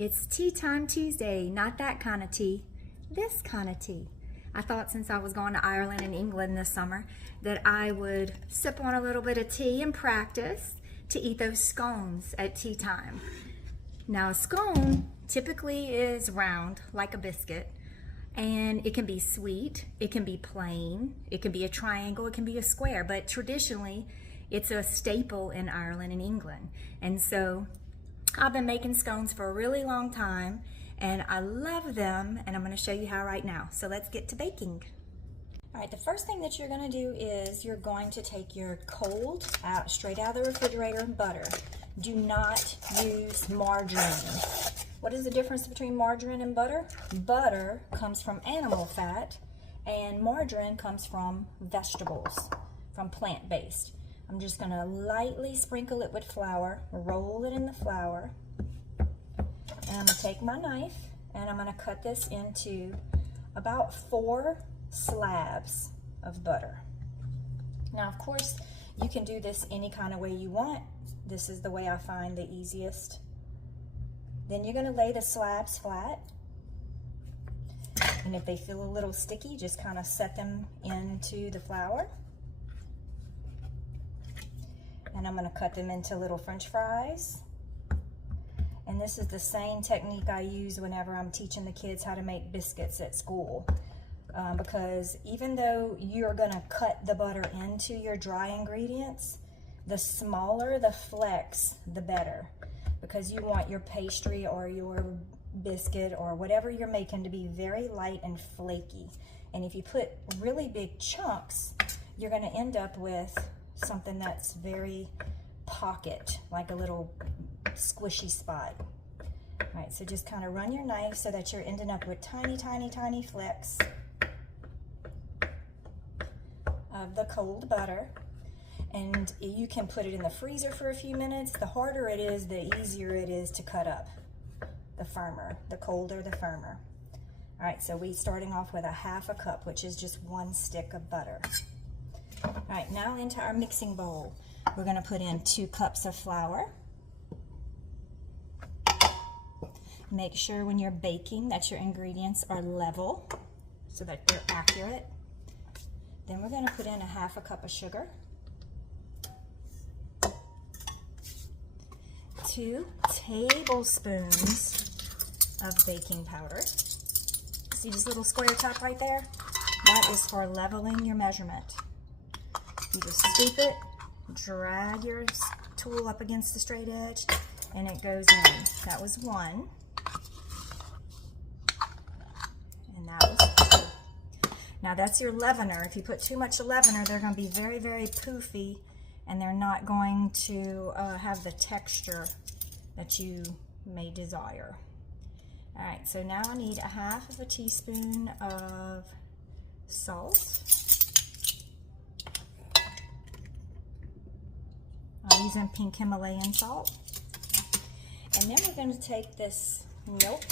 It's Tea Time Tuesday, not that kind of tea, this kind of tea. I thought since I was going to Ireland and England this summer that I would sip on a little bit of tea and practice to eat those scones at tea time. Now a scone typically is round like a biscuit, and it can be sweet, it can be plain, it can be a triangle, it can be a square, but traditionally it's a staple in Ireland and England. And so I've been making scones for a really long time and I love them, and I'm going to show you how right now. So let's get to baking. All right, the first thing that you're going to do is you're going to take your cold straight out of the refrigerator butter. Do not use margarine. What is the difference between margarine and butter? Butter comes from animal fat and margarine comes from vegetables, from plant-based. I'm just going to lightly sprinkle it with flour, roll it in the flour, and I'm going to take my knife and I'm going to cut this into about 4 slabs of butter. Now, of course, you can do this any kind of way you want. This is the way I find the easiest. Then you're going to lay the slabs flat, and if they feel a little sticky, just kind of set them into the flour. And I'm going to cut them into little French fries. And this is the same technique I use whenever I'm teaching the kids how to make biscuits at school. Because even though you're going to cut the butter into your dry ingredients, the smaller the flecks, the better. Because you want your pastry or your biscuit or whatever you're making to be very light and flaky. And if you put really big chunks, you're going to end up with something that's very pocket, like a little squishy spot. All right, so just kind of run your knife so that you're ending up with tiny, tiny, tiny flecks of the cold butter. And you can put it in the freezer for a few minutes. The harder it is, the easier it is to cut up. The firmer, the colder, the firmer. All right, so we're starting off with a 1/2 cup, which is just 1 stick of butter. All right, now into our mixing bowl. We're going to put in 2 cups of flour. Make sure when you're baking that your ingredients are level so that they're accurate. Then we're going to put in a 1/2 cup of sugar. 2 tablespoons of baking powder. See this little square top right there? That is for leveling your measurement. You just scoop it, drag your tool up against the straight edge, and it goes in. That was 1. And that was 2. Now that's your leavener. If you put too much leavener, they're going to be very, very poofy, and they're not going to have the texture that you may desire. All right, so now I need a 1/2 teaspoon of salt. I'm using pink Himalayan salt. And then we're going to take this milk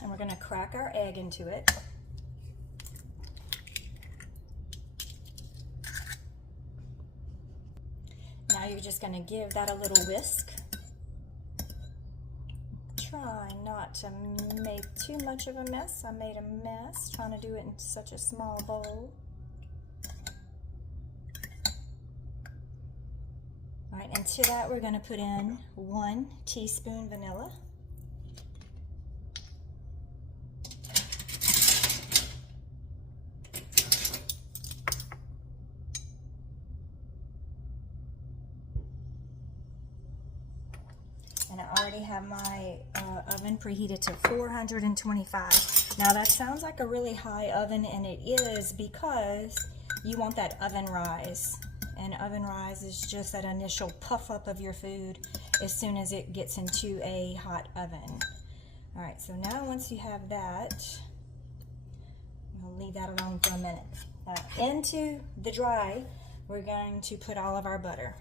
and we're going to crack our egg into it. Now you're just going to give that a little whisk. Try not to make too much of a mess. I made a mess trying to do it in such a small bowl. All right, and to that we're going to put in 1 teaspoon vanilla. And I already have my oven preheated to 425. Now that sounds like a really high oven, and it is because you want that oven rise. And oven rise is just that initial puff up of your food as soon as it gets into a hot oven. All right, so now once you have that, I'll leave that alone for a minute. Into the dry, we're going to put all of our butter.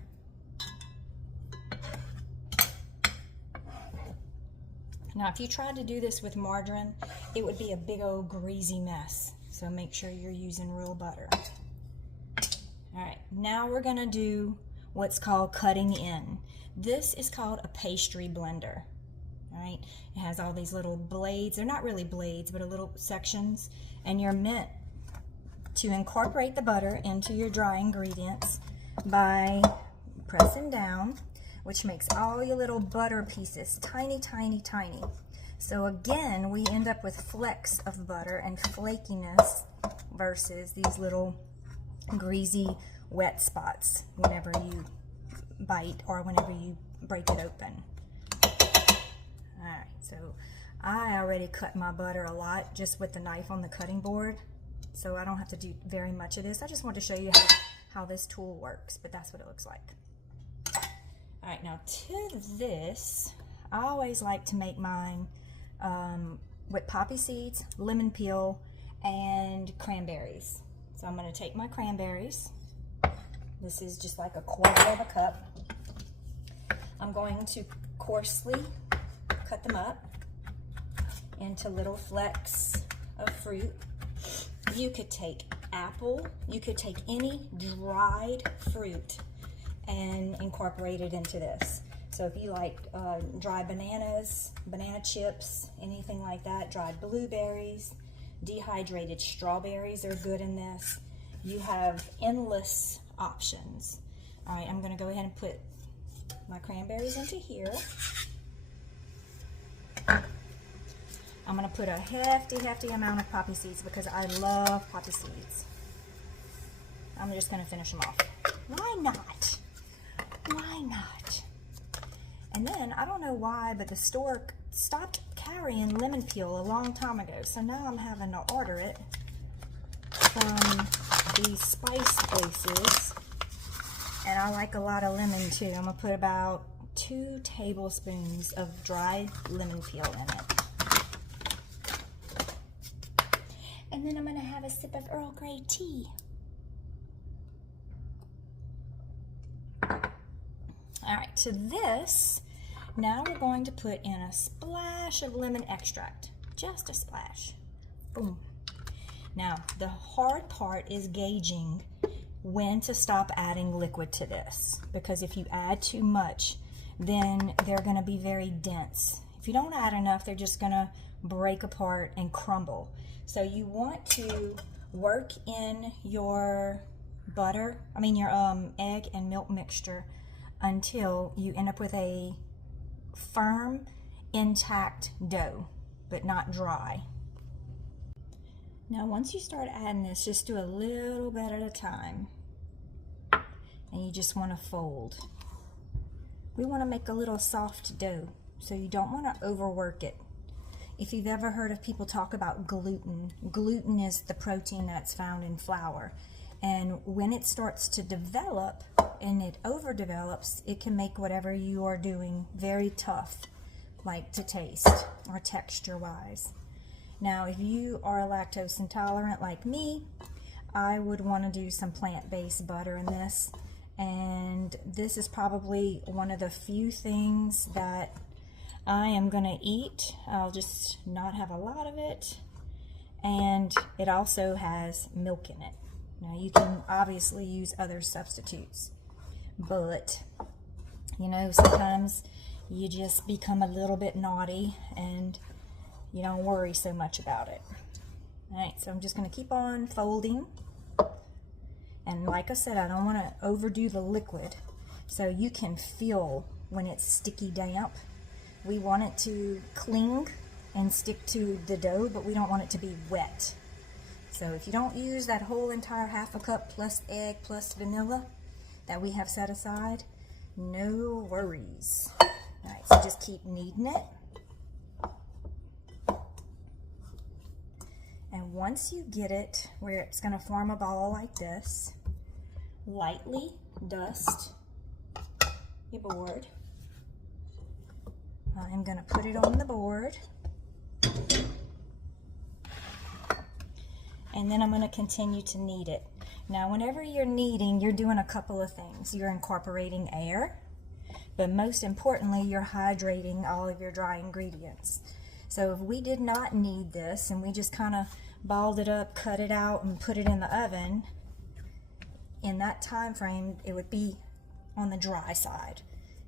Now, if you tried to do this with margarine, it would be a big old greasy mess. So make sure you're using real butter. All right, now we're gonna do what's called cutting in. This is called a pastry blender. All right, It has all these little blades. They're not really blades, but little sections. And you're meant to incorporate the butter into your dry ingredients by pressing down, which makes all your little butter pieces tiny, tiny, tiny. So again, we end up with flecks of butter and flakiness versus these little greasy, wet spots whenever you bite or whenever you break it open. Alright, so I already cut my butter a lot just with the knife on the cutting board, so I don't have to do very much of this. I just want to show you how this tool works, but that's what it looks like. Alright, now to this, I always like to make mine with poppy seeds, lemon peel, and cranberries. So I'm going to take my cranberries. This is just like a quarter of a cup. I'm going to coarsely cut them up into little flecks of fruit. You could take apple, you could take any dried fruit and incorporate it into this. So if you like dry bananas, banana chips, anything like that, dried blueberries, dehydrated strawberries are good in this. You have endless options. All right, I'm gonna go ahead and put my cranberries into here. I'm gonna put a hefty amount of poppy seeds because I love poppy seeds. I'm just gonna finish them off. Why not? Why not? And then, I don't know why, but the store stopped carrying lemon peel a long time ago. So now I'm having to order it from these spice places. And I like a lot of lemon too. I'm gonna put about 2 tablespoons of dried lemon peel in it. And then I'm gonna have a sip of Earl Grey tea. All right, to this, now we're going to put in a splash of lemon extract, just a splash. Boom. Now, the hard part is gauging when to stop adding liquid to this, because if you add too much, then they're gonna be very dense. If you don't add enough, they're just gonna break apart and crumble. So you want to work in your your egg and milk mixture until you end up with a firm, intact dough, but not dry. Now once you start adding this, just do a little bit at a time. And you just want to fold. We want to make a little soft dough, so you don't want to overwork it. If you've ever heard of people talk about gluten, gluten is the protein that's found in flour. And when it starts to develop and it overdevelops, it can make whatever you are doing very tough, like to taste or texture-wise. Now, if you are lactose intolerant like me, I would want to do some plant-based butter in this. And this is probably one of the few things that I am going to eat. I'll just not have a lot of it. And it also has milk in it. Now, you can obviously use other substitutes, but you know, sometimes you just become a little bit naughty and you don't worry so much about it. All right, so I'm just going to keep on folding. And like I said, I don't want to overdo the liquid, so you can feel when it's sticky damp. We want it to cling and stick to the dough, but we don't want it to be wet. So if you don't use that whole entire ½ a cup plus egg plus vanilla that we have set aside, no worries. All right, so just keep kneading it. And once you get it where it's going to form a ball like this, lightly dust your board. I'm going to put it on the board. And then I'm going to continue to knead it. Now, whenever you're kneading, you're doing a couple of things. You're incorporating air, but most importantly, you're hydrating all of your dry ingredients. So if we did not knead this and we just kind of balled it up, cut it out, and put it in the oven, in that time frame, it would be on the dry side.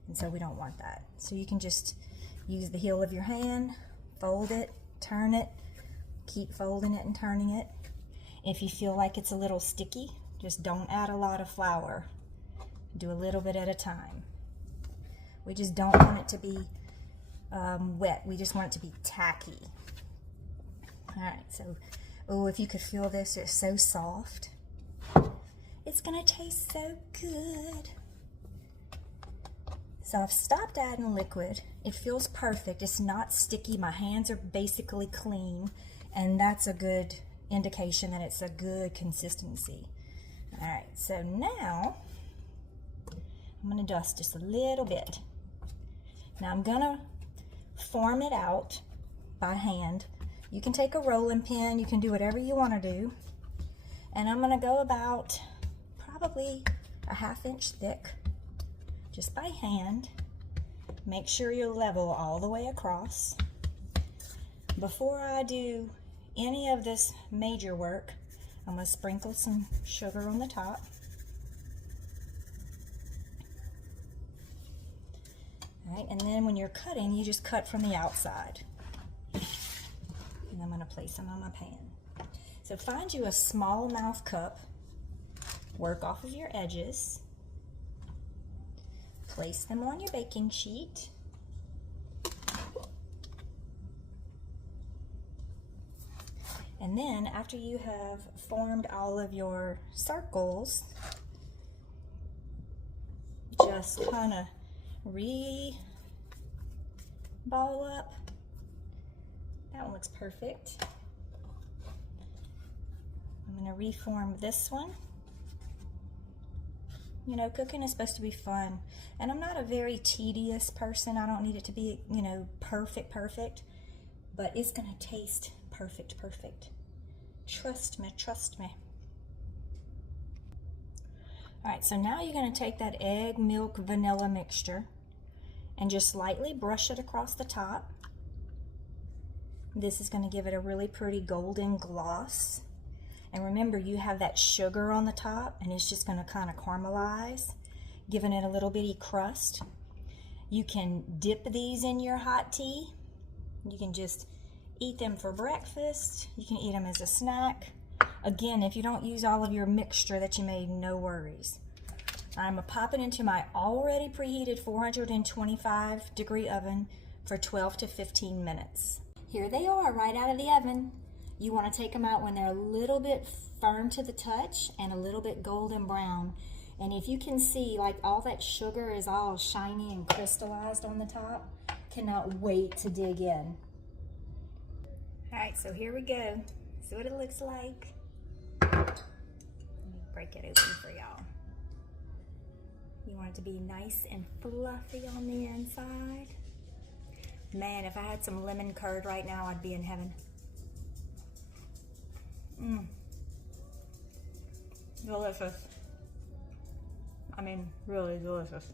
And so we don't want that. So you can just Use the heel of your hand, fold it, turn it, keep folding it and turning it. If you feel like it's a little sticky, just don't add a lot of flour. Do a little bit at a time. We just don't want it to be wet. We just want it to be tacky. All right, so, oh, if you could feel this, it's so soft. It's gonna taste so good. So I've stopped adding liquid. It feels perfect. It's not sticky. My hands are basically clean, and that's a good indication that it's a good consistency. All right, so now I'm gonna dust just a little bit. Now I'm gonna form it out by hand. You can take a rolling pin, you can do whatever you wanna do. And I'm gonna go about probably a 1/2 inch thick, just by hand. Make sure you're level all the way across. Before I do any of this major work, I'm gonna sprinkle some sugar on the top. All right, and then when you're cutting, you just cut from the outside. And I'm gonna place them on my pan. So find you a small mouth cup, work off of your edges, place them on your baking sheet. And then after you have formed all of your circles, just kind of ball up. That one looks perfect. I'm going to reform this one. You know, cooking is supposed to be fun, and I'm not a very tedious person. I don't need it to be, you know, perfect, but it's going to taste perfect. Trust me, trust me. All right, so now you're going to take that egg, milk, vanilla mixture and just lightly brush it across the top. This is going to give it a really pretty golden gloss. And remember, you have that sugar on the top, and it's just going to kind of caramelize, giving it a little bitty crust. You can dip these in your hot tea. You can just eat them for breakfast. You can eat them as a snack. Again, if you don't use all of your mixture that you made, no worries. I'm going to pop it into my already preheated 425-degree oven for 12 to 15 minutes. Here they are right out of the oven. You want to take them out when they're a little bit firm to the touch and a little bit golden brown. And if you can see, like, all that sugar is all shiny and crystallized on the top, cannot wait to dig in. All right, so here we go. See what it looks like. Let me break it open for y'all. You want it to be nice and fluffy on the inside. Man, if I had some lemon curd right now, I'd be in heaven. Delicious. I mean, really delicious.